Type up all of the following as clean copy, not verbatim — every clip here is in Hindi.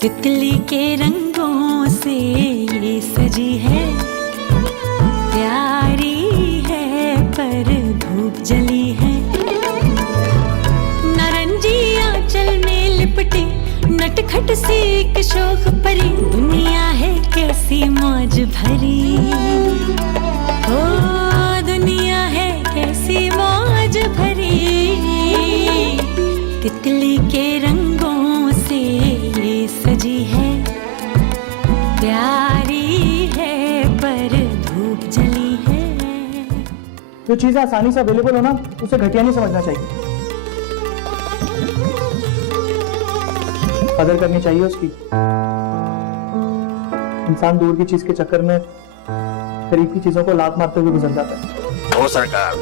तितली के रंगों से ये सजी है, प्यारी है पर धूप जली है। नारंगी आंचल में लिपटे नटखट सी एक शोख परी, दुनिया है कैसी मौज भरी। ओ दुनिया है कैसी मौज भरी, तितली के रंगों से ये सजी है, प्यारी है पर धूप जली है। जो चीजें आसानी से अवेलेबल हो ना, उसे घटिया नहीं समझना चाहिए, कदर करनी चाहिए उसकी। इंसान दूर की चीज के चक्कर में करीब की चीजों को लात मारते हुए गुजर जाता है। ओ सरकार,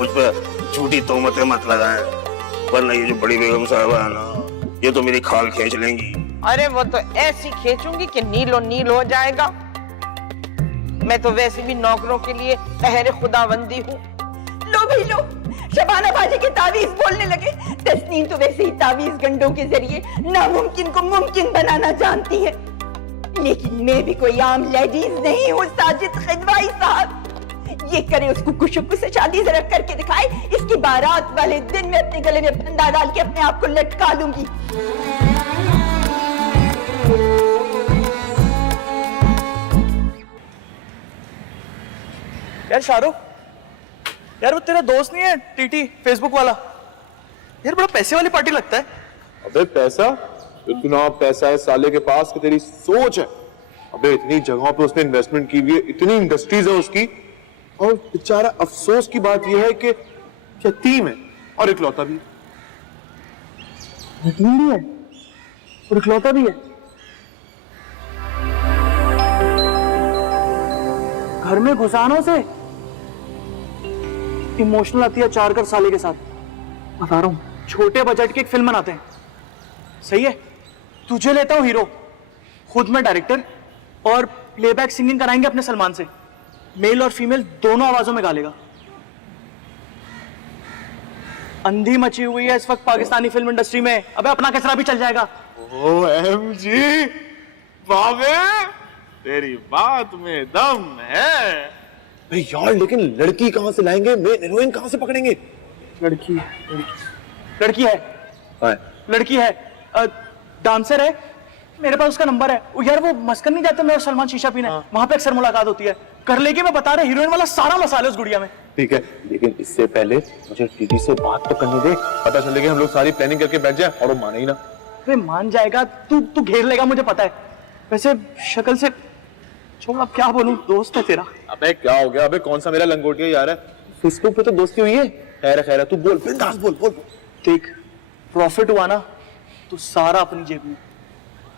मुझ पर झूठी तोहमतें मत लगाएं, वरना ये जो बड़ी बेगम साहबा है ना, ये तो मेरी खाल खींच लेंगी। अरे वो तो ऐसी खींचूंगी कि नीलो नील हो जाएगा। मैं तो वैसे भी नौकरों के लिए अहरे खुदाबंदी हूँ। लो भाई लो, शबाना बाजी के तावीज बोलने लगे। तस्नीम तो वैसे ही तावीज गंडों के जरिए नामुमकिन को मुमकिन बनाना जानती है, लेकिन मैं भी कोई आम लेडीज नहीं हूँ साजिद खिदवाई साहब। ये करे उसको कुशुकु से शादी जरा करके दिखाए, इसकी बारात वाले दिन में अपने गले में फंदा डाल के अपने आप को लटका लूंगी। यार शाहरुख, यार वो तेरा दोस्त नहीं है टीटी फेसबुक वाला, यार बड़ा पैसे वाली पार्टी लगता है। अबे पैसा? इतना पैसा है साले के पास कि तेरी सोच है। अबे इतनी जगहों पे उसने इन्वेस्टमेंट की हुई है, इतनी इंडस्ट्रीज है उसकी, और बेचारा अफसोस की बात यह है कि यतीम है और इकलौता भी है। यतीम भी है और इकलौता भी है। घर में घुसानों से इमोशनल अत्याचार कर साले के साथ। बता रहा हूं, छोटे बजट की एक फिल्म बनाते हैं, सही है? तुझे लेता हूं हीरो, खुद में डायरेक्टर, और प्लेबैक सिंगिंग कराएंगे अपने सलमान से। मेल और फीमेल दोनों आवाजों में गा लेगा। अंधी मची हुई है इस वक्त पाकिस्तानी फिल्म इंडस्ट्री में। अबे अपना कचरा भी चल जाएगा। OMG, बाबे तेरी बात में दम है। भाई यार, लेकिन लड़की कहां से लाएंगे? मेन हीरोइन कहां से पकड़ेंगे? लड़की है, लड़की है, डांसर है, मेरे पास उसका नंबर है। यार वो मस्कन नहीं जाते मैं और सलमान शीशा पीने, वहां पे अक्सर मुलाकात होती है। कर लेगी, मैं बता रहा, हीरोइन वाला सारा मसाला उस गुड़िया में। ठीक है, लेकिन इससे पहले मुझे टीटी से बात तो करने दे, पता चलेगा हम लोग सारी प्लानिंग करके बैठ जाए और वो माने ही ना। अरे मान जाएगा, तू घेर लेगा, मुझे पता है। वैसे शक्ल से छोड़, अब क्या बोलूं, दोस्त है तेरा। अबे क्या हो गया? अबे कौन सा मेरा लंगोटिया यार है? फेसबुक पे तो दोस्ती हुई है। खैर है, तू बोल, बिंदास बोल। देख, प्रॉफिट हुआ ना तो सारा अपनी जेब में,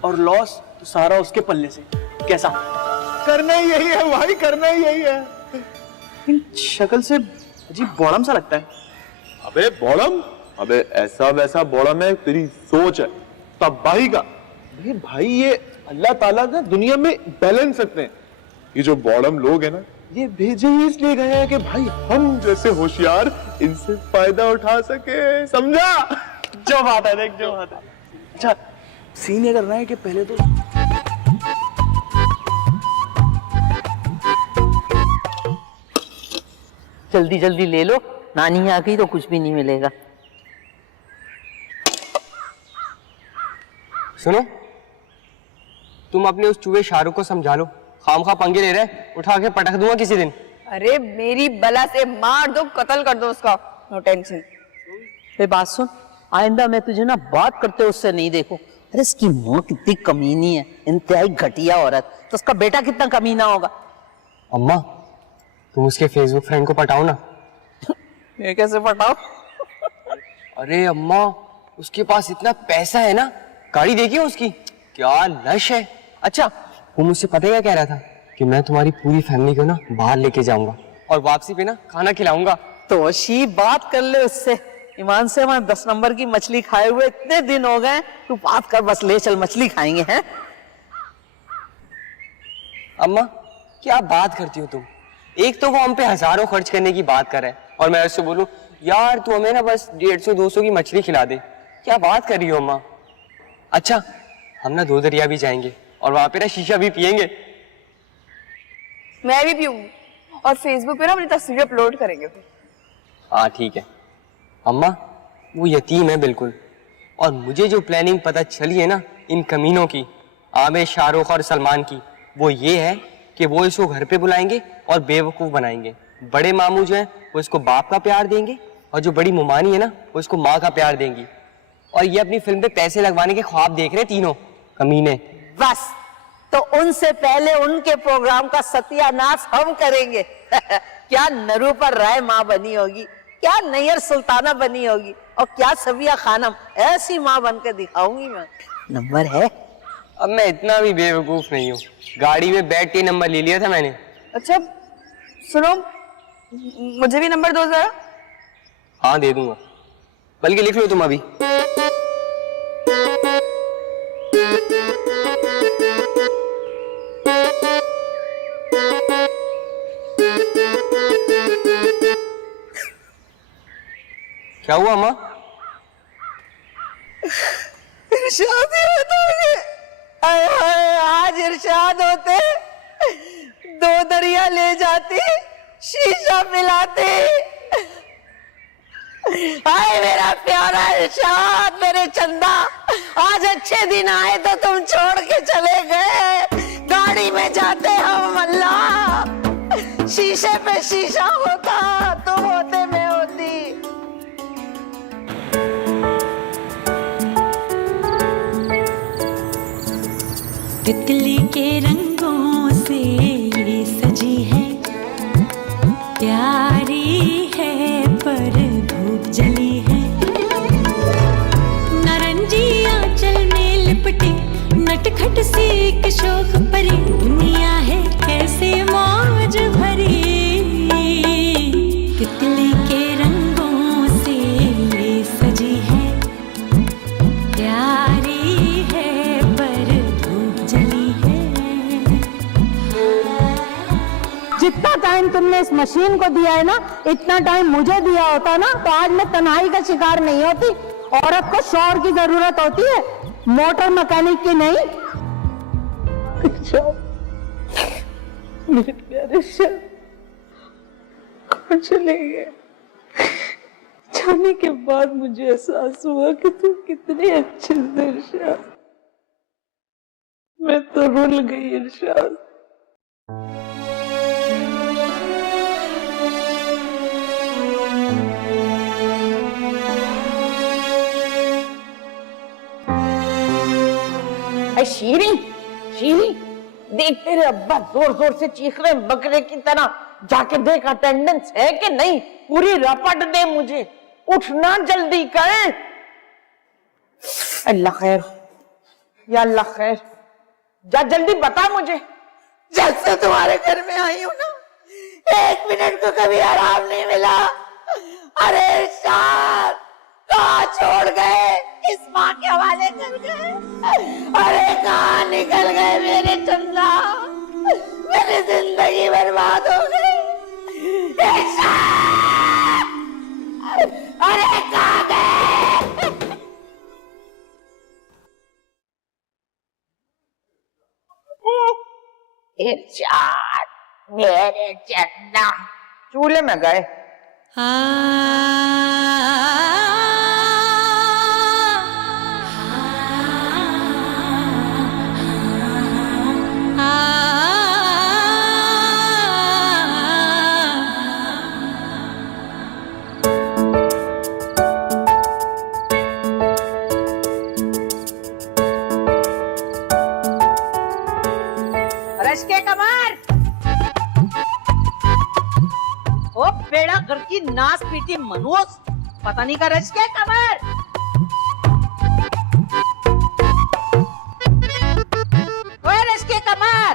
और लॉस तो सारा उसके पल्ले से। कैसा? करना ही यही है भाई, करना ही यही है। इन शक्ल से अजीब बॉडम सा लगता है। अबे बॉडम? अबे ऐसा वैसा बॉडम है, तेरी सोच है तबाही का। भाई ये अल्लाह ताला ने दुनिया में बैलेंस रखते हैं। ये जो बॉडम लोग हैं ना, ये भेजे ही इसलिए गए हैं कि भाई हम जैसे होशियार इनसे फायदा उठा सके, समझा? जो बात है, देख जो बात है। अच्छा, सीन ये करना है कि पहले तो जल्दी जल्दी ले लो, नानी आ गई तो कुछ भी नहीं मिलेगा। सुनो, तुम अपने उस चूहे शाहरुख को समझा लो, खामखा पंगे ले रहे, उठा के पटक दूंगा किसी दिन। अरे मेरी बला से मार दो, कत्ल कर दो उसका, नो टेंशन। ये बात सुन, आइंदा मैं तुझे ना बात करते उससे नहीं देखो। अरे इसकी माँ कितनी कमीनी है, इंतहाई घटिया औरत, तो उसका बेटा कितना कमीना होगा। अम्मा, तुम उसके फेसबुक फ्रेंड को पटाओ ना। मैं कैसे पटाओ? अरे अम्मा, उसके पास इतना पैसा है ना, गाड़ी देखी है उसकी, क्या लश है। अच्छा, वो मुझसे पता क्या कह रहा था कि मैं तुम्हारी पूरी फैमिली को ना बाहर लेके जाऊंगा और वापसी पे ना खाना खिलाऊंगा। तो शी बात कर ले उससे, ईमान से। वहां 10 नंबर की मछली खाए हुए इतने दिन हो गए, तू बात कर, बस ले चल, मछली खाएंगे। हैं अम्मा, क्या बात करती हो तुम? एक तो वो हम पे हजारों खर्च करने की बात कर रहे हैं, और मैं उससे बोलूं यार तू हमें ना बस 150-200 की मछली खिला दे। क्या बात कर रही हो अम्मा? अच्छा, हम ना दो दरिया भी जाएंगे और वहां पे ना शीशा भी पियेंगे। मैं भी पीऊंगी और फेसबुक पे ना अपनी तस्वीर अपलोड करेंगे फिर। हाँ ठीक है। अम्मा वो यतीम है बिल्कुल, और मुझे जो प्लानिंग पता चली है ना इन कमीनों की, आमिर, शाहरुख और सलमान की, वो ये है कि वो इसको घर पे बुलाएंगे और बेवकूफ बनाएंगे। बड़े मामू जो है वो इसको बाप का प्यार देंगे और जो बड़ी मुमानी है ना वो इसको माँ का प्यार देंगी, और ये अपनी फिल्म पे पैसे लगवाने के ख्वाब देख रहे तीनों कमीने। बस तो उनसे पहले उनके प्रोग्राम का सत्यानाश हम करेंगे। क्या नरूपर राय माँ बनी होगी, क्या नैयर सुल्ताना बनी होगी, और क्या सबिया खानम, ऐसी माँ बनकर दिखाऊंगी मैं। नंबर है। अब मैं इतना भी बेवकूफ नहीं हूँ, गाड़ी में बैठ के नंबर ले लिया था मैंने। अच्छा सुनो, मुझे भी नंबर दो जरा। हाँ दे दूंगा, बल्कि लिख लो तुम अभी। क्या हुआ अम्मा? इरशाद ही होते, आज इरशाद होते, दो दरिया ले जाती, शीशा पिलाती। हाय मेरा प्यारा इरशाद, मेरे चंदा, आज अच्छे दिन आए तो तुम छोड़ के चले गए। गाड़ी में जाते हम अल्लाह, शीशे पे शीशा होता, तुम होते मैं होती। तितली के रंगों से ये सजी है, प्यारी है पर धूप जली है। नारंगी आंचल में लिपटी नटखट सी एक शोक परी, दुनिया है कैसे मौज भरी। तितली के रंगों से ये सजी है, प्यारी है पर धूप जली है। जितना टाइम तुमने इस मशीन को दिया है ना, इतना टाइम मुझे दिया होता ना, तो आज मैं तन्हाई का शिकार नहीं होती। औरत को शौहर की जरूरत होती है, मोटर मैकेनिक की नहीं। मेरे प्यारे शाह कहाँ चले गए? जाने के बाद मुझे एहसास हुआ कि तुम कितने अच्छे थे इरशाद। मैं तो रुल गई इरशाद। शीरी, शीरी, देख तेरे अब्बा जोर जोर से चीख रहे हैं बकरे की तरह। जाके देख अटेंडेंस है कि नहीं, पूरी रपट दे मुझे। उठना जल्दी कर। अल्लाह खैर, या अल्लाह खैर, जा जल्दी बता मुझे। जब से तुम्हारे घर में आई हूं ना, एक मिनट को कभी आराम नहीं मिला। अरे इरशाद, कहाँ छोड़ गए, किस माँ के हवाले कर गए? अरे कहाँ निकल गए मेरे चंदा, मेरी जिंदगी बर्बाद हो गई। इरशाद, अरे कहाँ गए? इरशाद, मेरे चंदा, चूल्हे में गए। रश्के कमर, ओ बेड़ा घर की नास पीटी मनोज, पता नहीं का रश्के कमर। ओए रश्के कमर,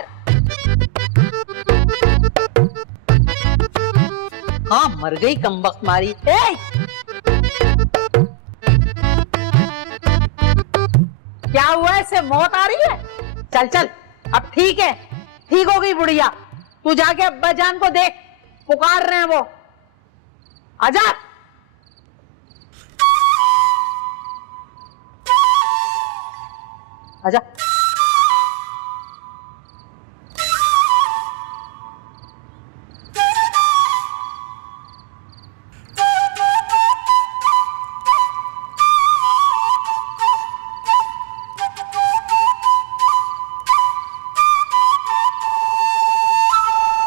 हाँ मर गई कमबख्त मारी। क्या हुआ, इसे मौत आ रही है? चल चल, अब ठीक है, ठीक हो गई बुढ़िया। तू जाके अब्बा जान को देख, पुकार रहे हैं वो। आजा। आजा।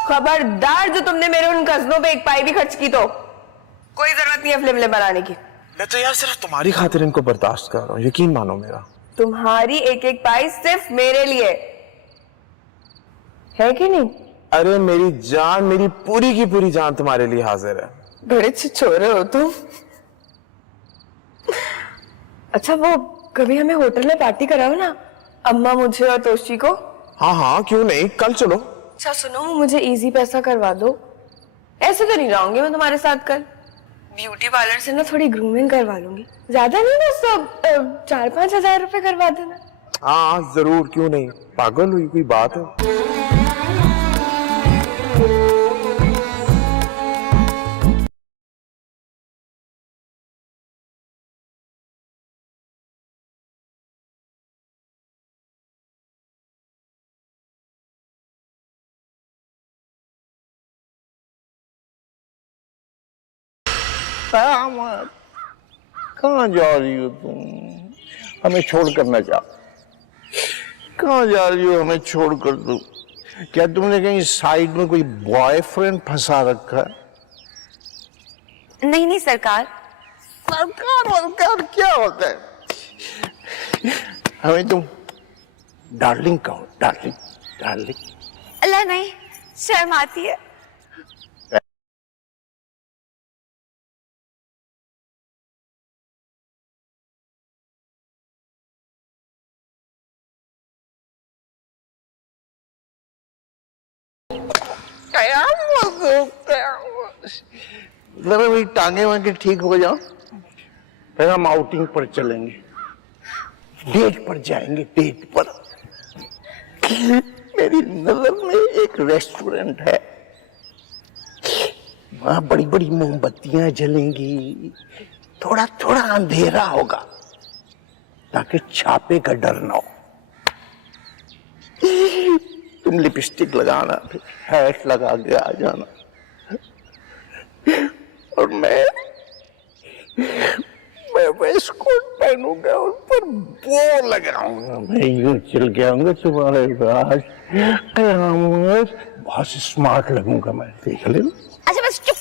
खबरदार जो तुमने मेरे उन कज़नों पे एक पाई भी खर्च की तो कोई जरूरत नहीं है फिल्म बनाने की। मैं तो यार सिर्फ तुम्हारी खातिर इनको बर्दाश्त कर रहा हूँ, यकीन मानो मेरा। तुम्हारी एक एक पाई सिर्फ मेरे लिए है कि नहीं? अरे मेरी जान, मेरी पूरी की पूरी जान तुम्हारे लिए हाजिर है। बड़े छिछोरे हो तुम। अच्छा वो कभी हमें होटल में पार्टी कराओ ना, अम्मा मुझे और तोशी को। हाँ हाँ क्यों नहीं, कल चलो। अच्छा सुनो, मुझे इजी पैसा करवा दो। ऐसे तो नहीं रहूंगी मैं तुम्हारे साथ कल। ब्यूटी पार्लर से ना थोड़ी ग्रूमिंग करवा लूंगी, ज्यादा नहीं, बस 4-5 हजार रुपए करवा देना। हाँ जरूर, क्यों नहीं, पागल हुई कोई बात है। कहाँ जा रही हो तुम? हमें छोड़ कर न जा। कहाँ जा रही हो हमें छोड़ कर तुम? क्या तुमने कहीं साइड में कोई बॉयफ्रेंड फंसा रखा है? नहीं नहीं सरकार। सरकार क्या होता है? हमें तुम डार्लिंग कहो, डार्लिंग डार्लिंग। अल्लाह नहीं, शर्म आती है। जरा मेरी टांगे वांगे ठीक हो जाओ, फिर हम आउटिंग पर चलेंगे, डेट पर जाएंगे, डेट पर। मेरी नजर में एक रेस्टोरेंट है, वहां बड़ी बड़ी मोमबत्तियां जलेंगी, थोड़ा थोड़ा अंधेरा होगा ताकि छापे का डर ना हो। तुम लिपस्टिक लगाना, फिर हैट लगा के आ जाना, और मैं वेस्ट कोट पहनूंगा, उन पर बो लगाऊंगा, मैं यूं चल के आऊंगा तुम्हारे पास, बहुत स्मार्ट लगूंगा मैं, देख लेना। अच्छा बस चुप।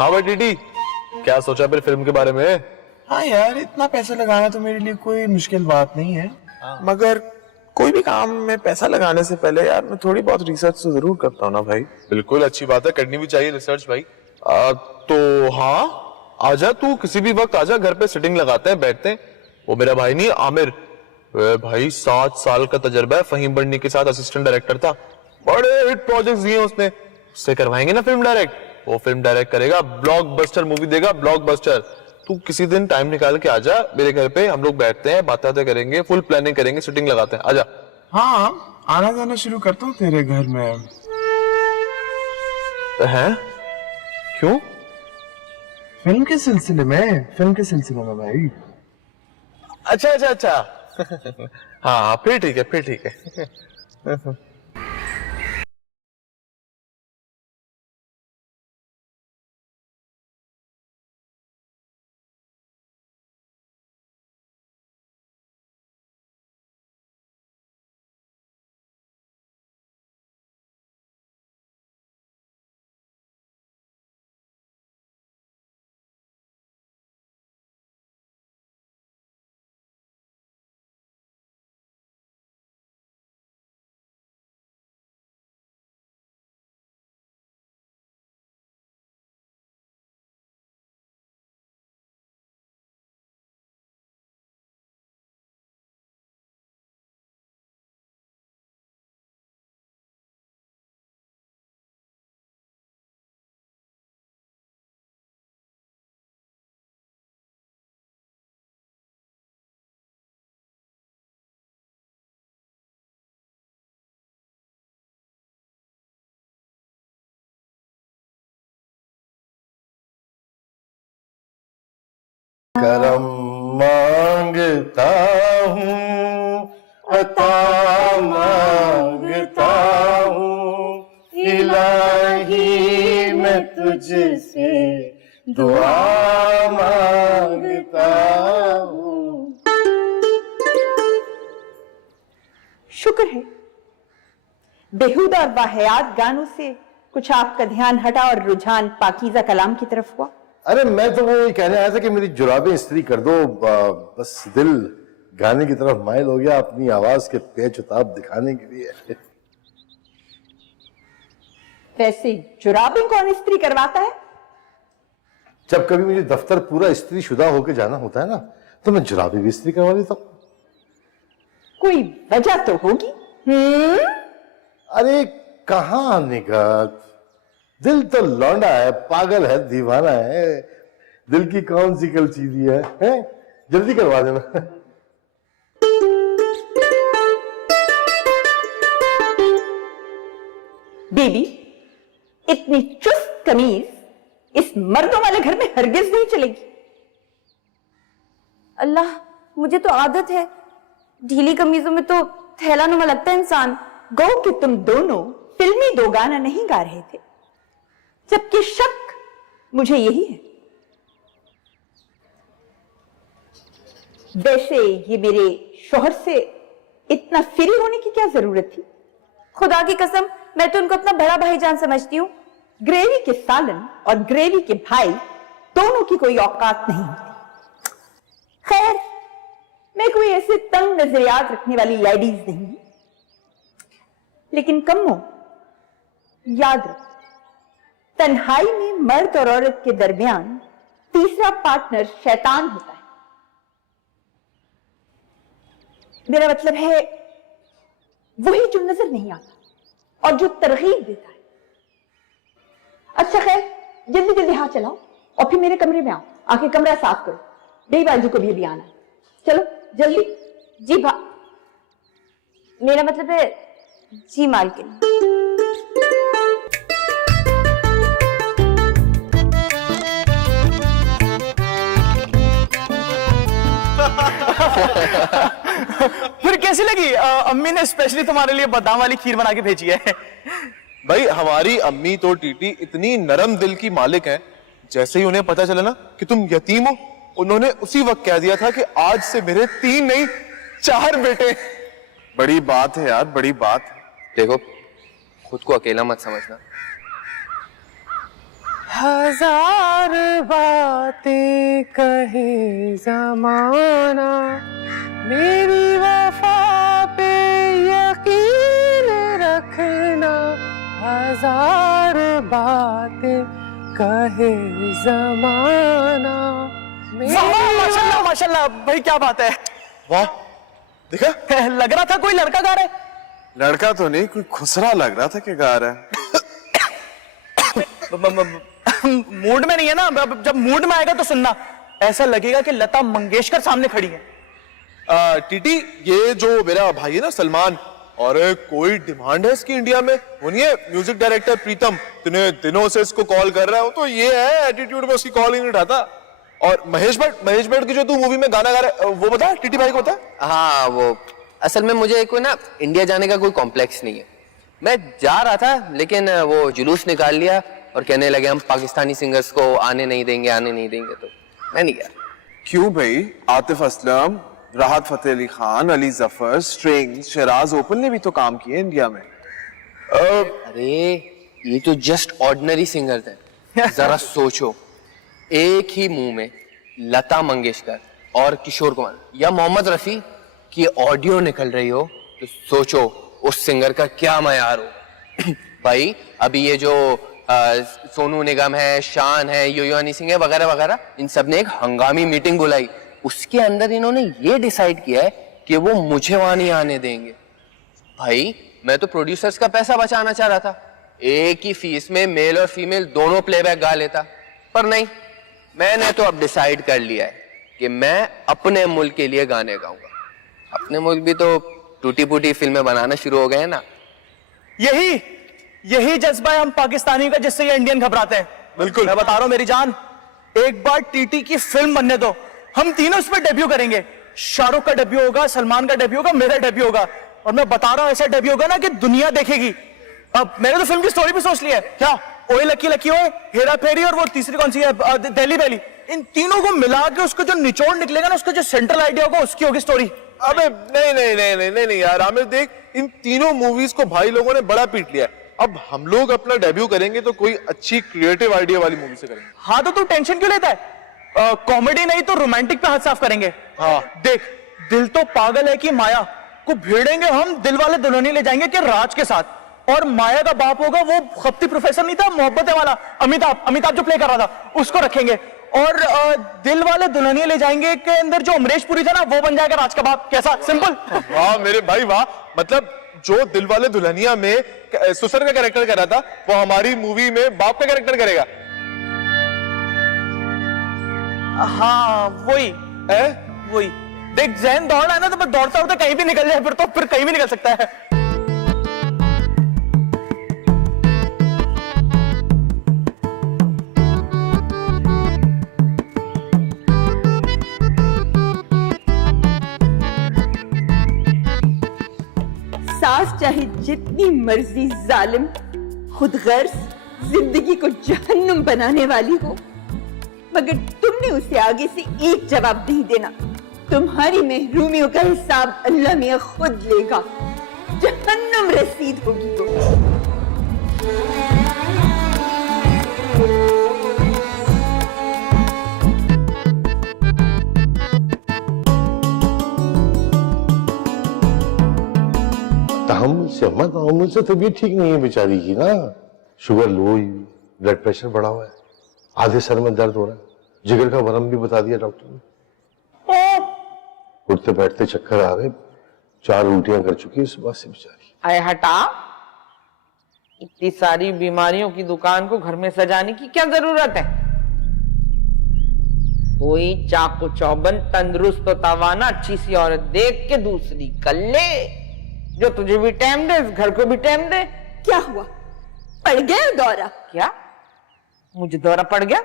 हाँ भाई टीटी, क्या सोचा फिर फिल्म के बारे में? हाँ यार, इतना पैसा लगाना तो मेरे लिए कोई मुश्किल बात नहीं है, मगर कोई भी काम में पैसा लगाने से पहले यार मैं थोड़ी बहुत रिसर्च तो जरूर करता हूँ ना भाई। बिल्कुल अच्छी बात है, करनी भी चाहिए रिसर्च भाई। तो हाँ, आजा तू किसी भी वक्त आजा, घर पे सिटिंग लगाते हैं, बैठते हैं। वो मेरा भाई नहीं आमिर, भाई 7 साल का तजर्बा है, फहीम बर्नी के साथ असिस्टेंट डायरेक्टर था, बड़े हिट प्रोजेक्ट्स दिए उसने, उससे करवाएंगे ना फिल्म डायरेक्ट। वो फिल्म डायरेक्ट करेगा, ब्लॉकबस्टर मूवी देगा, ब्लॉकबस्टर। तू किसी दिन टाइम निकाल के आजा मेरे घर पे, हम लोग बैठते हैं, बातें करेंगे, फुल प्लानिंग करेंगे, शूटिंग लगाते हैं, आजा। हाँ, आना जाना शुरू करता हूँ तेरे घर में। हैं? क्यों? फिल्म के सिलसिले में भाई। अच्छा अच्छा अच्छा। हाँ फिर ठीक है, फिर ठीक है। करम मांगता हूँ, अता मांगता हूँ, इलाही मैं तुझसे दुआ मांगता हूँ। शुक्र है बेहुदा और वाहियात गानों से कुछ आपका ध्यान हटा और रुझान पाकीज़ा कलाम की तरफ हुआ। अरे मैं तो वो कहने आया था कि मेरी जुराबें इस्त्री कर दो, बस दिल गाने की तरफ माइल हो गया अपनी आवाज के पेच उताब दिखाने के लिए। वैसे जुराबें कौन इस्त्री करवाता है? जब कभी मुझे दफ्तर पूरा इस्त्री शुदा होकर जाना होता है ना, तो मैं जुराबें भी इस्त्री करवा लेता हूँ। कोई वजह तो होगी। अरे कहाँ निगात, दिल तो लौंडा है, पागल है, दीवाना है, दिल की कौन सी कलचीदी है? जल्दी करवा देना। बेबी, इतनी चुस्त कमीज इस मर्दों वाले घर में हरगिज नहीं चलेगी। अल्लाह, मुझे तो आदत है, ढीली कमीजों में तो थैला नुमा लगता है इंसान। गो कि तुम दोनों फिल्मी दो गाना नहीं गा रहे थे, जबकि शक मुझे यही है। वैसे ये मेरे शोहर से इतना फ्री होने की क्या जरूरत थी? खुदा की कसम, मैं तो उनको अपना बड़ा भाईजान समझती हूँ। ग्रेवी के सालन और ग्रेवी के भाई दोनों की कोई औकात नहीं होती। खैर, मैं कोई ऐसे तंग नजरियात रखने वाली लेडीज नहीं हूं, लेकिन कम्मो याद रखो, तन्हाई में मर्द और औरत के दरमियान तीसरा पार्टनर शैतान होता है। मेरा मतलब है वही जो नजर नहीं आता और जो तरगीब देता है। अच्छा खैर, जल्दी जल्दी हाथ चलाओ और फिर मेरे कमरे में आओ, आके कमरा साफ करो। बेई बाजू को भी आना है। चलो जल्दी। जी मेरा मतलब है जी मालकिन। फिर कैसी लगी? अम्मी ने स्पेशली तुम्हारे लिए बादाम वाली खीर बना के भेजी है। भाई हमारी अम्मी तो टीटी इतनी नरम दिल की मालिक हैं, जैसे ही उन्हें पता चला ना कि तुम यतीम हो, उन्होंने उसी वक्त कह दिया था कि आज से मेरे 3 नहीं 4 बेटे। बड़ी बात है यार, बड़ी बात। देखो, खुद को अकेला मत समझना। हजार बातें कहे जमाना, मेरी वफा पे यकीन रखना। हजार बातें कहे जमाना। माशाल्लाह माशाल्लाह भाई, क्या बात है। वाह, देखा लग रहा था कोई लड़का गा रहा है। लड़का तो नहीं, कोई खुसरा लग रहा था कि गा रहा है। मूड में नहीं है ना, जब मूड में आएगा तो सुनना, ऐसा लगेगा कि लता मंगेशकर सामने खड़ी है। टीटी, ये जो मेरा भाई है ना सलमान, और कोई डिमांड है इसकी इंडिया में? वो नहीं है म्यूजिक डायरेक्टर प्रीतम, इतने दिनों से इसको कॉल कर रहा है, तो ये है एटीट्यूड में उसकी कॉल ही नहीं उठाता। और महेश भट्ट की जो तू मूवी में गाना गा रहा है, वो बता, टीटी भाई को बता। हाँ, वो असल में मुझे कोई ना इंडिया जाने का कोई कॉम्प्लेक्स नहीं है। मैं जा रहा था, लेकिन वो जुलूस निकाल लिया और कहने लगे हम पाकिस्तानी सिंगर्स को आने नहीं देंगे, तो मैं नहीं गया। क्यों भाई? आतिफ असलम, राहत फतेह अली खान, अली जफर, स्ट्रिंग्स, शराज ओपन ने भी तो काम किए इंडिया में। अरे ये तो जस्ट ऑर्डिनरी सिंगर थे। जरा सोचो, एक ही मुंह में लता मंगेशकर और किशोर कुमार या मोहम्मद रफी की ऑडियो निकल रही हो, तो सोचो उस सिंगर का क्या मयार हो। भाई अभी ये जो सोनू निगम है, शान है, यो हनी सिंह है, वगैरह वगैरह, इन सब ने एक हंगामी मीटिंग बुलाई। उसके अंदर इन्होंने ये डिसाइड किया है कि वो मुझे वहां नहीं आने देंगे। भाई मैं तो प्रोड्यूसर्स का पैसा बचाना चाह रहा था, एक ही फीस में मेल और फीमेल दोनों प्लेबैक गा लेता, पर नहीं, मैंने तो अब डिसाइड कर लिया है कि मैं अपने मुल्क के लिए गाने गाऊंगा। अपने मुल्क भी तो टूटी फूटी फिल्में बनाना शुरू हो गए हैं ना। यही जज्बा है हम पाकिस्तानी का, जिससे ये इंडियन घबराते हैं। बिल्कुल, मैं बता रहा हूं मेरी जान, एक बार टीटी की फिल्म बनने दो, हम तीनों इस पर डेब्यू करेंगे। शाहरुख का डेब्यू होगा, सलमान का डेब्यू होगा, मेरा डेब्यू होगा, और मैं बता रहा हूं ऐसा डेब्यू होगा ना कि दुनिया देखेगी। अब मैंने तो फिल्म की स्टोरी भी सोच ली है। क्या? ओए लकी लकी ओए, हेरा फेरी, और वो तीसरी कौन सी है, दिल्ली वैली। इन तीनों को मिला के उसका जो निचोड़ निकलेगा ना, उसका जो सेंट्रल आइडिया होगा, उसकी होगी स्टोरी। अबे नहीं नहीं नहीं नहीं नहीं, नहीं यार आमिर, देख इन तीनों मूवीज को भाई लोगों ने बड़ा पीट लिया है। अब हम लोग अपना डेब्यू करेंगे तो कोई अच्छी क्रिएटिव आइडिया वाली मूवी से करेंगे। हाँ तो तू टेंशन क्यों लेता है? कॉमेडी नहीं तो रोमांटिक पे हाथ साफ करेंगे। हाँ देख, दिल तो पागल है कि माया को भिड़ेंगे हम, दिल वाले दुल्हनी ले जाएंगे कि राज के साथ, और माया का बाप होगा वो खप्ती प्रोफेसर नहीं था, मोहब्बत वाला अमिताभ जो प्ले कर रहा था, उसको रखेंगे। और दिल वाले दुल्हनिया ले जाएंगे के अंदर जो अमरीश पुरी था ना, वो बन जाएगा राज का बाप। कैसा? सिंपल। वाह मेरे भाई वाह, मतलब जो दिल वाले दुल्हनिया में सुसर का कैरेक्टर कर रहा था, वो हमारी मूवी में बाप का कैरेक्टर करेगा। हाँ वही है, वही। देख जैन दौड़ रहा है ना, तो मैं दौड़ता दौड़ता कहीं भी निकल जाए, फिर कहीं भी निकल सकता है। सास चाहे जितनी मर्जी जालिम, खुद गर्ज, जिंदगी को जहन्नुम बनाने वाली हो, मगर तुमने उसे आगे से एक जवाब नहीं देना। तुम्हारी महरूमियों का हिसाब अल्लाह मियां खुद लेगा। जहन्नुम रसीद होगी वो। अम्मा से तबीयत ठीक नहीं है बेचारी की ना, शुगर लो हुई, ब्लड प्रेशर बढ़ा हुआ है, आधे सर में दर्द हो रहा है, जिगर का वरम भी बता दिया डॉक्टर ने, उठते बैठते चक्कर आ रहे, 4 उल्टियां कर चुकी है सुबह से बेचारी। आए हटा, इतनी सारी बीमारियों की दुकान को घर में सजाने की क्या जरूरत है? कोई चाकू चौबन तंदुरुस्त तो तवाना अच्छी सी औरत देख के दूसरी कर ले, जो तुझे भी टाइम दे, इस घर को भी टाइम दे। क्या हुआ? पड़ गया दौरा? क्या मुझे दौरा पड़ गया?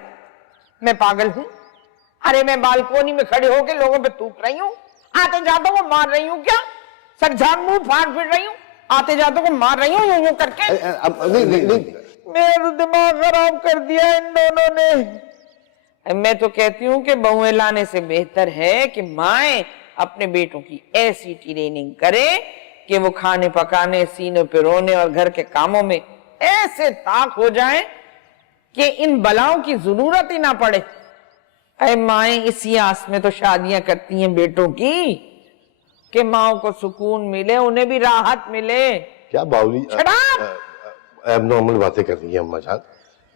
मैं पागल हूं? अरे मैं बालकोनी में खड़े होकर लोगों पे थूक रही हूँ, आते जाते को मार रही हूँ क्या? सर मुंह फाड़ फिर रही हूँ, आते जाते को मार रही हूँ यूं करके। नहीं। मेरा तो दिमाग खराब कर दिया इन दोनों ने। मैं तो कहती हूँ कि बहुएं लाने से बेहतर है कि माएं अपने बेटों की ऐसी ट्रेनिंग करे कि वो खाने पकाने, सीने पे रोने और घर के कामों में ऐसे ताक हो जाएं कि इन बलाओं की जरूरत ही ना पड़े। अरे माएं इसी आस में तो शादियां करती हैं बेटों की कि माओं को सुकून मिले, उन्हें भी राहत मिले। क्या बावली एबनॉर्मल बातें कर रही है अम्मा जान।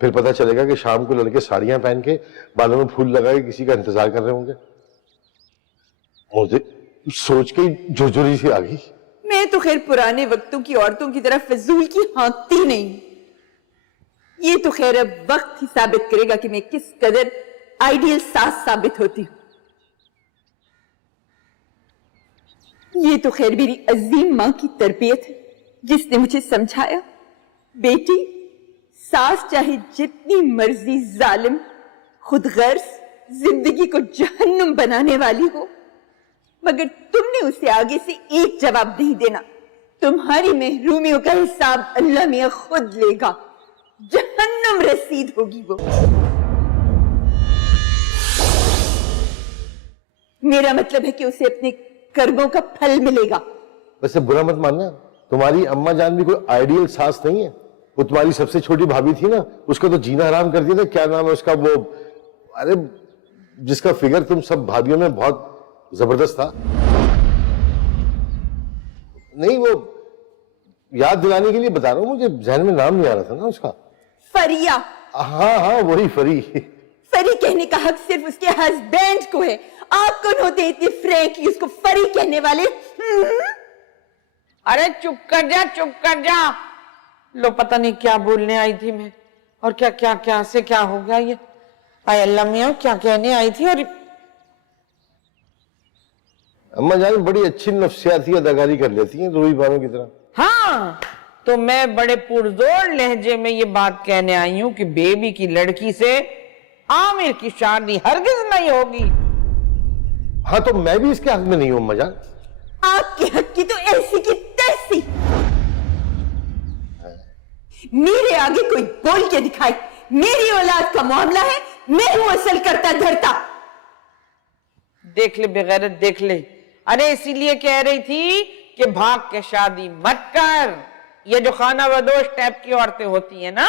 फिर पता चलेगा कि शाम को लड़के साड़ियां पहन के बालों में फूल लगा के किसी का इंतजार कर रहे होंगे। मुझे सोच के झुरझुरी सी आ गई। मैं तो खैर पुराने वक्तों की औरतों की तरह फिजूल की हाँकती नहीं। ये तो खैर अब वक्त ही साबित करेगा कि मैं किस कदर आइडियल सास साबित होती हूं। ये तो खैर मेरी अजीम मां की तरबियत है, जिसने मुझे समझाया, बेटी सास चाहे जितनी मर्जी जालिम, खुद गर्ज, जिंदगी को जहन्नुम बनाने वाली हो, मगर तुमने उसे आगे से एक जवाब नहीं देना। तुम्हारी महरूमियों का हिसाब अल्लाह मियां खुद लेगा। जहन्नुम रसीद होगी वो। मेरा मतलब है कि उसे अपने कर्मों का फल मिलेगा। वैसे बुरा मत मानना, तुम्हारी अम्मा जान भी कोई आइडियल सास नहीं है। वो तुम्हारी सबसे छोटी भाभी थी ना, उसका तो जीना हराम कर दिया था। क्या नाम है उसका, वो अरे जिसका फिगर तुम सब भाभीयों में बहुत जबरदस्त था। नहीं, वो याद दिलाने के लिए बता रहा हूं, मुझे जहन में नाम नहीं आ रहा था ना उसका। फरिया। हाँ वही फरी। फरी कहने का हक सिर्फ उसके हस्बैंड को है। आप कौन होते हैं इतने फ्रैंकली उसको फरी कहने वाले? अरे चुप कर जा। लो पता नहीं क्या बोलने आई थी मैं, और क्या से क्या हो गया ये। आय अल्लाह मियां, क्या कहने आई थी? और अम्मा जान बड़ी अच्छी नफ्सियाती अदाकारी कर लेती हैं रूही बानो की तरह। हाँ, तो मैं बड़े पुरजोर लहजे में ये बात कहने आई हूं कि बेबी की लड़की से आमिर की शादी हरगिज नहीं होगी। हाँ तो मैं भी इसके हक में नहीं हूं अम्मा जान। आपके हक की तो ऐसी की तैसी। मेरे आगे कोई बोल के दिखाए, मेरी औलाद का मामला है, मैं हूं असल करता धरता। देख ले बेगैरत, देख ले। अरे इसीलिए कह रही थी कि भाग के शादी मत कर। ये जो खाना बदोश टाइप की औरतें होती है ना,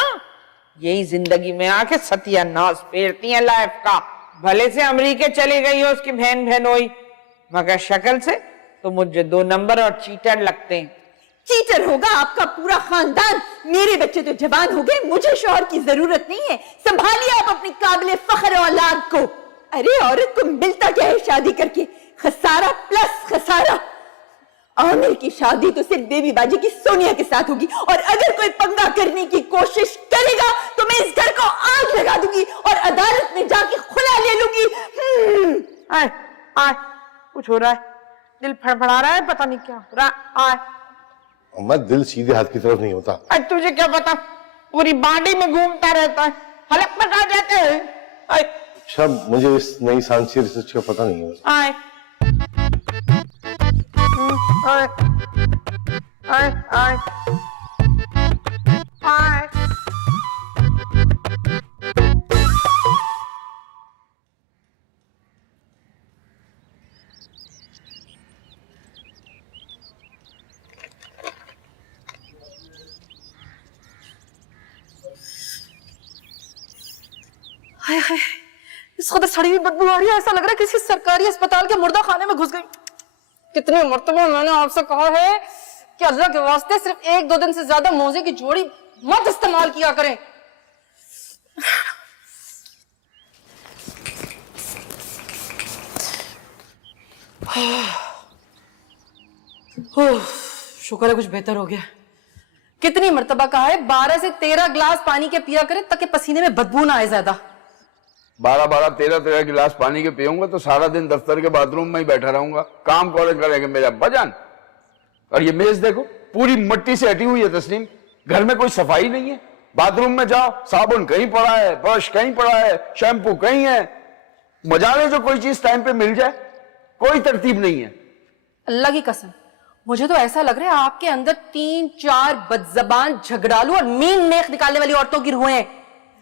यही जिंदगी में आके सत्यानाश फेरती हैं लाइफ का। भले से अमेरिका चली गई हो उसकी बहन बहनोई, मगर शक्ल से तो मुझे 2 नंबर और चीटर लगते हैं। चीटर होगा आपका पूरा खानदान। मेरे बच्चे तो जवान हो गए, मुझे शौहर की जरूरत नहीं है। संभालिए आप अपनी काबिले फख्र औलाद को। अरे औरत को मिलता क्या है शादी करके? खसारा प्लस खसारा। आमिर की शादी तो सिर्फ बेबी बाजी की सोनिया के साथ होगी, और अगर कोई पंगा करने की कोशिश करेगा तो मैं इस घर को आग लगा दूंगी और अदालत में जाके खुला ले लूंगी। आए आए, कुछ हो रहा है, दिल फड़फड़ा रहा है, पता नहीं क्या हो रहा है। आए अम्मा, दिल सीधे हाथ की तरफ नहीं होता। आज तुझे क्या पता, पूरी बॉडी में घूमता रहता है, हलक में आ जाते हैं। सब मुझे इस नई साइंसी रिसर्च का पता नहीं है। आए आए आए आए आए। हाय हाय, इस कदर सड़ी हुई बदबू आ रही है, ऐसा लग रहा है किसी सरकारी अस्पताल के मुर्दा खाने में घुस गई। कितने मर्तबा मैंने आपसे कहा है कि अल्लाह के वास्ते सिर्फ 1-2 दिन से ज्यादा मोजे की जोड़ी मत इस्तेमाल किया करें। शुक्र है कुछ बेहतर हो गया। कितनी मर्तबा कहा है 12 से 13 गिलास पानी के पिया करें ताकि पसीने में बदबू ना आए ज्यादा। 12-13 गिलास पानी के पीऊंगा तो सारा दिन दफ्तर के बाथरूम में ही बैठा रहूंगा। काम कौन करेंगे मेरे अब्बा जान। और ये मेज देखो, पूरी मिट्टी से हटी हुई है तस्लीम। घर में कोई सफाई नहीं है। बाथरूम में जाओ, साबुन कहीं पड़ा है, ब्रश कहीं पड़ा है, शैम्पू कहीं है। मजा ले जो कोई चीज टाइम पे मिल जाए, कोई तरतीब नहीं है। अल्लाह की कसम, मुझे तो ऐसा लग रहा है आपके अंदर 3-4 बदजबान, झगड़ालू और मीन नेक निकालने वाली औरतों की रूहें हैं।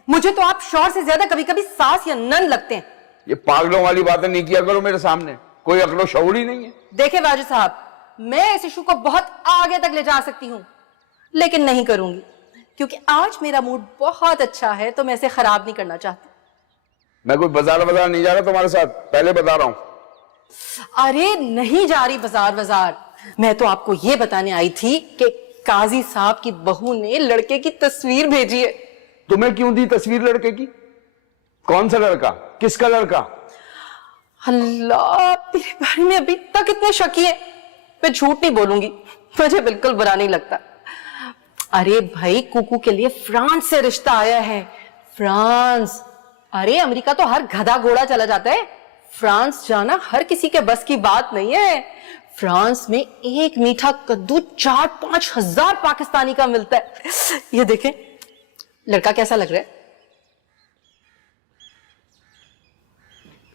मुझे तो आप शौहर से ज्यादा कभी कभी सास या नन लगते हैं। ये पागलों वाली बातें नहीं किया करो मेरे सामने, कोई अक्लो शऊर ही नहीं है। देखे वाजिद साहब, मैं इस इशू को बहुत आगे तक ले जा सकती हूँ, लेकिन नहीं करूंगी क्योंकि आज मेरा मूड बहुत अच्छा है, तो मैं इसे खराब नहीं करना चाहती। मैं कोई बाजार नहीं जा रहा तुम्हारे साथ, पहले बता रहा हूं। अरे नहीं जा रही बाजार, मैं तो आपको यह बताने आई थी कि काजी साहब की बहू ने लड़के की तस्वीर भेजी है। तुम्हें क्यों दी तस्वीर लड़के की? कौन सा लड़का, किसका लड़का? अल्लाह, तेरे बारे में अभी तक इतने शकी है। मैं झूठ नहीं बोलूंगी, मुझे बिल्कुल बुरा नहीं लगता। अरे भाई, कुकू के लिए फ्रांस से रिश्ता आया है। फ्रांस? अरे अमेरिका तो हर गधा घोड़ा चला जाता है, फ्रांस जाना हर किसी के बस की बात नहीं है। फ्रांस में एक मीठा कद्दू 4-5 हजार पाकिस्तानी का मिलता है। ये देखें, लड़का कैसा लग रहा है?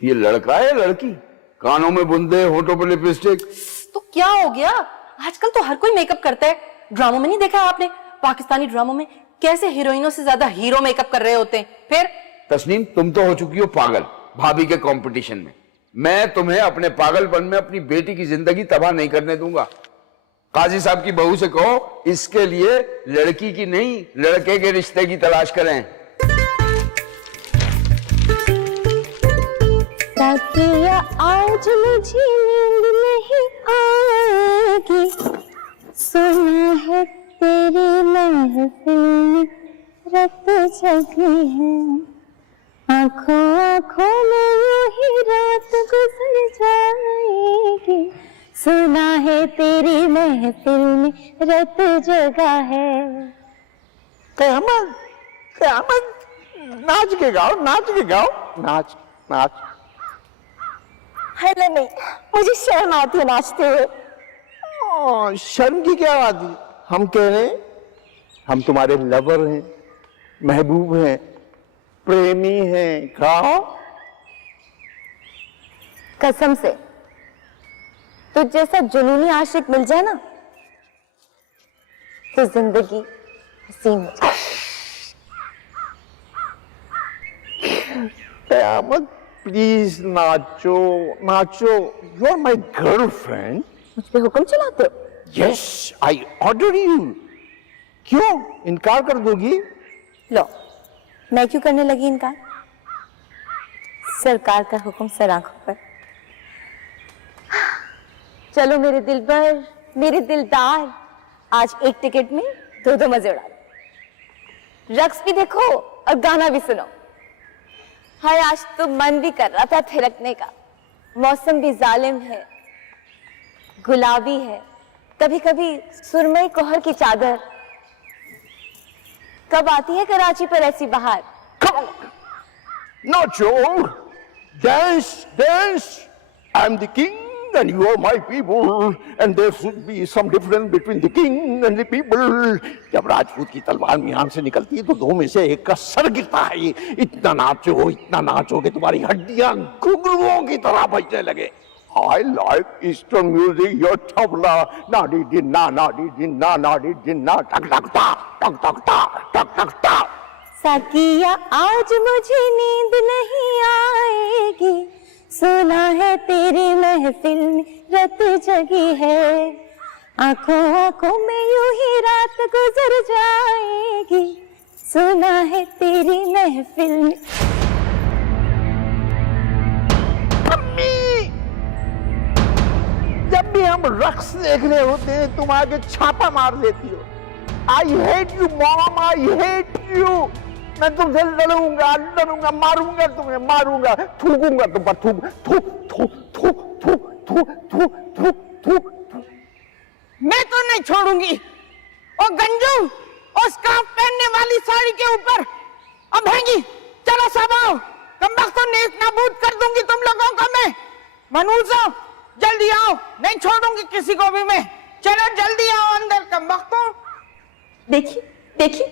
ये लड़का है लड़की? कानों में बुंदे, होठों पर लिपस्टिक। तो क्या हो गया, आजकल तो हर कोई मेकअप करता है। ड्रामों में नहीं देखा आपने, पाकिस्तानी ड्रामों में कैसे हीरोइनों से ज्यादा हीरो मेकअप कर रहे होते हैं। फिर तस्नीम, तुम तो हो चुकी हो पागल भाभी के कंपटीशन में। मैं तुम्हें अपने पागलपन में अपनी बेटी की जिंदगी तबाह नहीं करने दूंगा। काजी साहब की बहू से कहो इसके लिए लड़की की नहीं, लड़के के रिश्ते की तलाश करें। साथिया आज मुझे नींद नहीं आएगी, सुना है तेरी महफिल में रात जगी है, आंखों आंखों में यूं ही रात गुजर जाएगी, सुना है तेरी महफिल में रात जगा है। कयामत, कयामत, नाच के गाओ, नाच के गाओ, नाच नाच। है नहीं, मुझे शर्म आती है नाचते हुए। शर्म की क्या बात है? हम कह रहे हैं हम तुम्हारे लवर हैं, महबूब हैं, प्रेमी हैं। गाओ। कसम से तुझ जैसा जुनूनी आशिक मिल जाए ना तो जिंदगी हसीन हो जाए। कयामत प्लीज नाचो नाचो, यू आर माई गर्लफ्रेंड। मुझ पे हुक्म चलाते हो? Yes I order you. क्यों इनकार कर दोगी? लो, मैं क्यों करने लगी इनकार? सरकार का हुक्म सर आंखों पर। चलो मेरे दिलबर, मेरे दिलदार, आज एक टिकट में दो मजे उड़ा लो। रक्स भी देखो और गाना भी सुनो। हाय आज तो मन भी कर रहा था थिरकने का। मौसम भी जालिम है, गुलाबी है, कभी कभी सुरमई कोहर की चादर। कब आती है कराची पर ऐसी बहार? नाचो, dance, dance. I'm the king and you are my people and there should be some difference between the king and the people. जब राजपूत की तलवार मियान से निकलती है तो दो में से एक का सर गिरता है। इतना नाचो कि तुम्हारी हड्डियां घुंघरुओं की तरह बजने लगे। I like Eastern music, your tabla, nadi dinna, tak tak ta, tak tak ta, tak tak ta. Saikia आज मुझे नींद नहीं आएगी, सुना है तेरी महफिल में रत जगी है, आंखों आंखों में यूं ही रात गुजर जाएगी, सुना है तेरी महफिल में। मम्मी, जब भी हम रक्स देखने होते हैं तुम आगे छापा मार देती हो। I hate you mom, I hate you. मैं तुमसे लड़ूंगा, मारूंगा तुम्हें, मारूंगा, थूकूंगा तुम पर, थूक। मैं तो नहीं छोड़ूंगी। ओ गंजू, और स्कार्फ पहनने वाली साड़ी के ऊपर अब हैंगी, चलो सब आओ, कमबख्तों नेक नाबूद कर दूंगी तुम लोगों को मैं। मनूसा जल्दी आओ, नहीं छोड़ूंगी किसी को भी मैं। चलो जल्दी आओ अंदर कमबख्तों। देखिए देखिए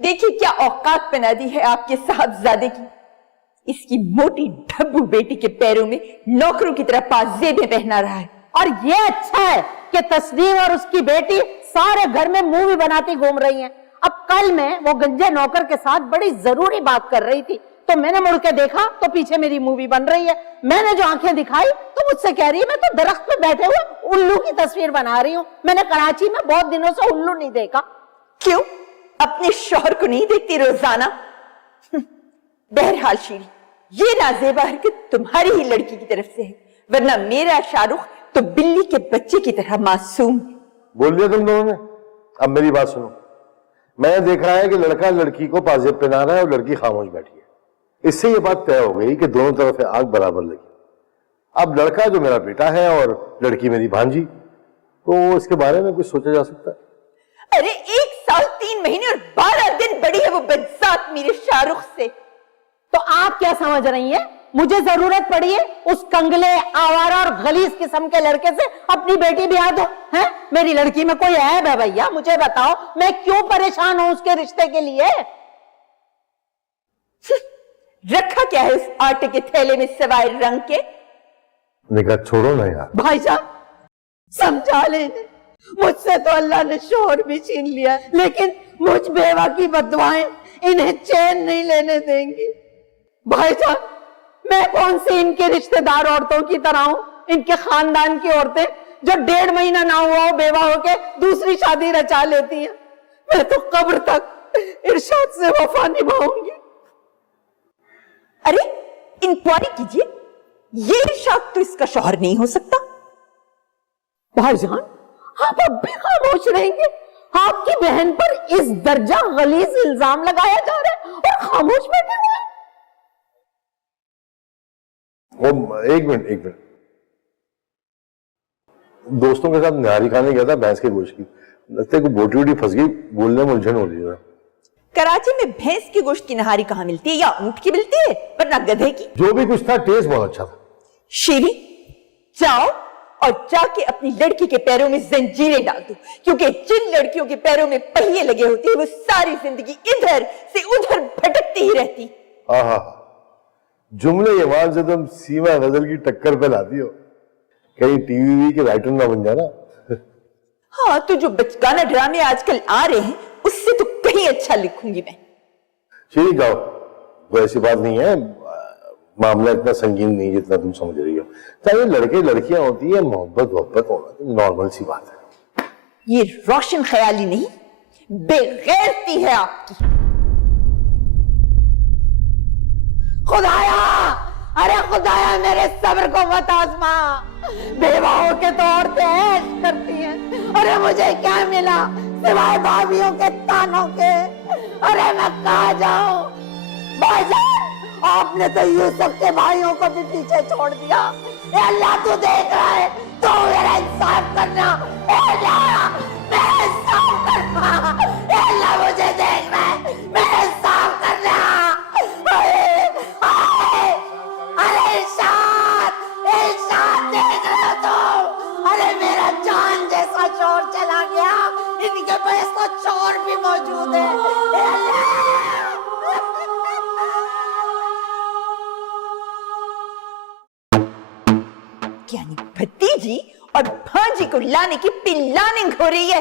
देखिए क्या औकात बना दी है आपके साहबजादे की। इसकी मोटी ढब्बू बेटी के पैरों में नौकरों की तरह पाजेबें पहना रहा है। और ये अच्छा है कि तस्नीम और उसकी बेटी सारे घर में मूवी बनाती घूम रही हैं। अब कल मैं वो गंजे नौकर के साथ बड़ी जरूरी बात कर रही थी तो मैंने मुड़ के देखा तो पीछे मेरी मूवी बन रही है। मैंने जो आंखें दिखाई तो मुझसे कह रही है मैं तो दरख्त पे बैठे हुए उल्लू की तस्वीर बना रही हूँ। मैंने कराची में बहुत दिनों से उल्लू नहीं देखा। क्यों अपने शौहर को नहीं देखती रोजाना? बहरहाल शीरी, ये नाजेबा हरकत तुम्हारी ही लड़की की तरफ से है, वरना मेरा शाहरुख तो बिल्ली के बच्चे की तरह मासूम। बोल दिया तुम दोनों ने, अब मेरी बात सुनो। मैंने देखा है कि लड़का लड़की को पाजेब पहना रहा है और लड़की खामोश बैठी है। इससे ये बात तय हो गई कि दोनों तरफ आग बराबर लगी। अब लड़का जो मेरा बेटा है और लड़की मेरी भांजी, तो इसके बारे में कुछ सोचा जा सकता है? अरे 1 साल 3 महीने और 12 दिन बड़ी है वो बदसात मेरे शाहरुख से। तो आप क्या समझ रही हैं? मुझे जरूरत पड़ी है उस कंगले, आवारा और गलीज किस्म के लड़के से अपनी बेटी ब्याह दो? हैं? मेरी लड़की में कोई ऐब है भैया? मुझे बताओ, मैं क्यों परेशान हूं उसके रिश्ते के लिए? रखा क्या है उस आटे के थैले में सिवाय रंग के? निगाह छोड़ो ना यार। भाईजान समझा लेने, मुझसे तो अल्लाह ने शोहर भी छीन लिया, लेकिन मुझ बेवा की बदवाएं इन्हें चैन नहीं लेने देंगी। भाईजान मैं कौन सी इनके रिश्तेदार औरतों की तरह हूं? इनके खानदान की औरतें जो 1.5 महीना ना हुआ हो बेवा होके दूसरी शादी रचा लेती हैं। मैं तो कब्र तक इरशाद से वफा निभाऊंगी। अरे इंक्वायरी कीजिए, ये इरशाद तो इसका शौहर नहीं हो सकता। भाईजान आप अब भी खामोश रहेंगे? आपकी बहन पर इस दर्जा गलीज इल्जाम लगाया जा रहा है और खामोश बैठे हुए हैं। एक मिनट, दोस्तों के साथ निहारी खाने गया था भैंस के गोश्त की। लगता है कोई बोटी वोटी फंस गई, बोलने में उलझन हो रही है। कराची में भैंस की गोश्त की नहारी कहां मिलती है, या ऊंट की मिलती है, वरना गधे की? जो भी कुछ था टेस्ट बहुत अच्छा था। शीरी जाओ और जाके अपनी लड़की के पैरों में जंजीरें डाल दो, क्योंकि जिन लड़कियों के पैरों में पहिए लगे होते हैं वो सारी जिंदगी इधर से उधर भटकती ही रहती। जुमले ईमान से तुम सीमा गजल की टक्कर पे लाती हो। कहीं टीवी के राइटर ना बन जाना। हाँ, तो जो बचकाना ड्रामे आजकल आ रहे हैं उससे तो कहीं अच्छा लिखूंगी मैं। ठीक है, वो ऐसी बात नहीं है, मामला इतना संगीन नहीं जितना तुम समझ रही हो। चाहे लड़के लड़कियां होती है, मोहब्बत होना तो नॉर्मल सी बात है। ये रोशन ख्याली नहीं, बेगैरती है आपकी। खुदाया, अरे खुदाया मेरे सब्र को मत आजमा। बेवाओं के तो औरतें ऐश करती हैं। अरे मुझे क्या मिला सिवाय भाभियों के तानों के। अरे मैं कहाँ जाऊं? भाईजान, आपने तो यूसुफ के भाइयों को भी पीछे छोड़ दिया। ए अल्लाह, तू देख रहा है, तो मेरा इंसाफ करना। ए अल्लाह, मेरा इंसाफ करना। ए अल्लाह, मुझे देख रहा है, मेरा इंसाफ करना। अरे इरशाद, इरशाद, देख रहे हो तुम? अरे मेरा जान जैसा चोर चला गया, इनके पास तो चोर भी मौजूद है। ए अल्लाह! यानी भतीजी और भांजी को लाने की प्लानिंग हो रही है।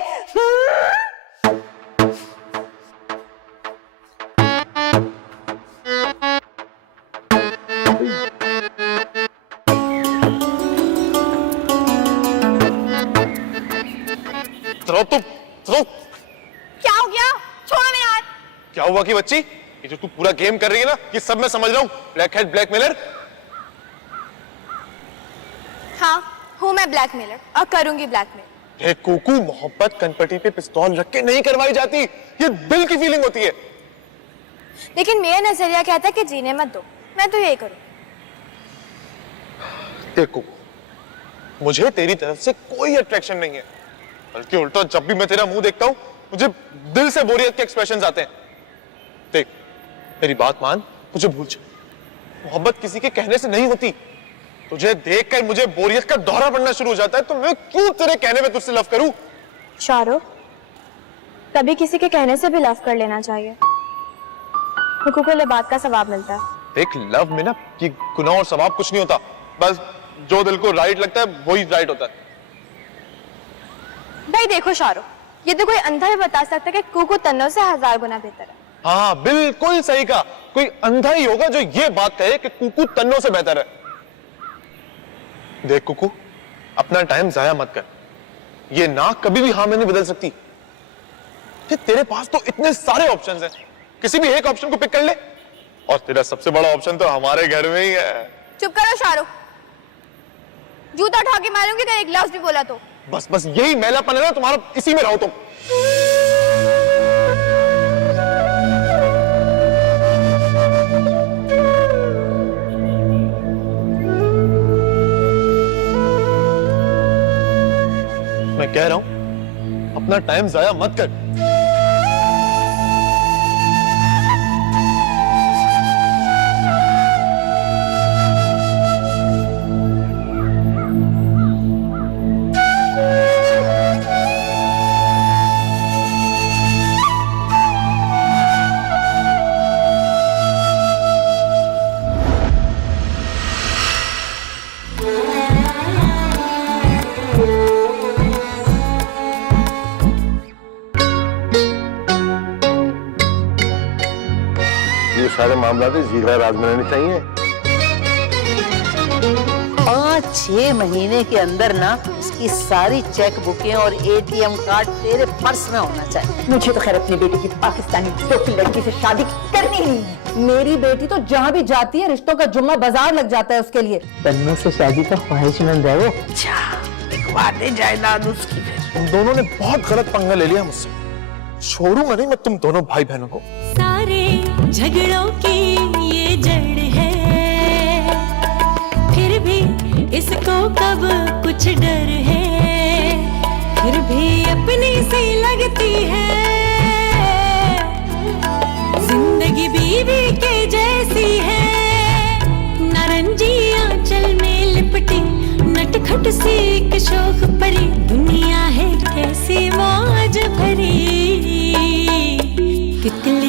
क्या हो गया? छोड़ो मेरा हाथ। क्या हुआ कि बच्ची, ये जो तू पूरा गेम कर रही है ना, ये सब मैं समझ रहा हूँ। Black head blackmailer. हाँ, हूँ मैं ब्लैकमेलर और करूंगी ब्लैकमेल। हे कुकू, मोहब्बत कनपटी पे पिस्तौल रख के नहीं करवाई जाती, ये दिल की फीलिंग होती है। लेकिन मेरा नजरिया कहता है कि जीने मत दो, मैं तो यही करूँ। देखो, मुझे तेरी तरफ से कोई अट्रैक्शन नहीं है, बल्कि उल्टा जब भी मैं तेरा मुंह देखता हूँ मुझे दिल से बोरियत के एक्सप्रेशंस आते हैं। देख, मेरी बात मान, मुझे भूल जा। मोहब्बत किसी के कहने से नहीं होती। तुझे देखकर मुझे बोरियत का दौरा पड़ना शुरू हो जाता है, तो मैं क्यों तेरे कहने में तुझसे लव करूं? शाहरुख, कभी किसी के कहने से भी लव कर लेना चाहिए, हुकूक को बात का सवाब मिलता है। देख, लव में ना कि गुनाह और सवाब कुछ नहीं होता, बस जो दिल को राइट लगता है वही राइट होता है। भाई देखो शाहरुख, ये तो कोई अंधा भी बता सकता है कि कुकू तन्नों से 1000 गुना बेहतर है। हाँ, बिल्कुल सही कहा। कोई अंधा ही होगा जो ये बात कहे कि कुकू तन्नों से बेहतर है। देख कुकू, अपना टाइम जाया मत कर। ये नाक कभी भी हाँ में नहीं बदल सकती। तेरे पास तो इतने सारे ऑप्शंस हैं, किसी भी एक ऑप्शन को पिक कर ले, और तेरा सबसे बड़ा ऑप्शन तो हमारे घर में ही है। चुप करो शाहरुख, जूता उठा के मारूंगी अगर एक लफ्ज भी बोला तो। बस बस यही मैलापन है ना तुम्हारा, इसी में रहो तुम। मैं कह रहा हूं, अपना टाइम जाया मत कर। सारे मामला जीरा राज में रहने चाहिए। 5-6 महीने के अंदर ना इसकी सारी चेक बुकें और एटीएम कार्ड तेरे पर्स में होना चाहिए। मुझे तो खैर अपनी बेटी की पाकिस्तानी टोपी लड़की से शादी करनी ही नहीं है। मेरी बेटी तो जहाँ भी जाती है रिश्तों का जुम्मा बाजार लग जाता है उसके लिए। तन्नों से शादी का ख्वाहिशमंद है वो। अच्छा, लिखवा दे जायदाद उसकी फिर। तुम दोनों ने बहुत गलत पंगा ले लिया मुझसे। छोड़ूंगा नहीं मैं तुम दोनों भाई बहनों को। सारे झगड़ों की ये जड़ है, फिर भी इसको कब कुछ डर है, फिर भी अपनी सी लगती है, जिंदगी बीवी के जैसी है, नारंगी आंचल में लिपटी नटखट सी एक शोख परी, दुनिया है कैसी मौज भरी, कितनी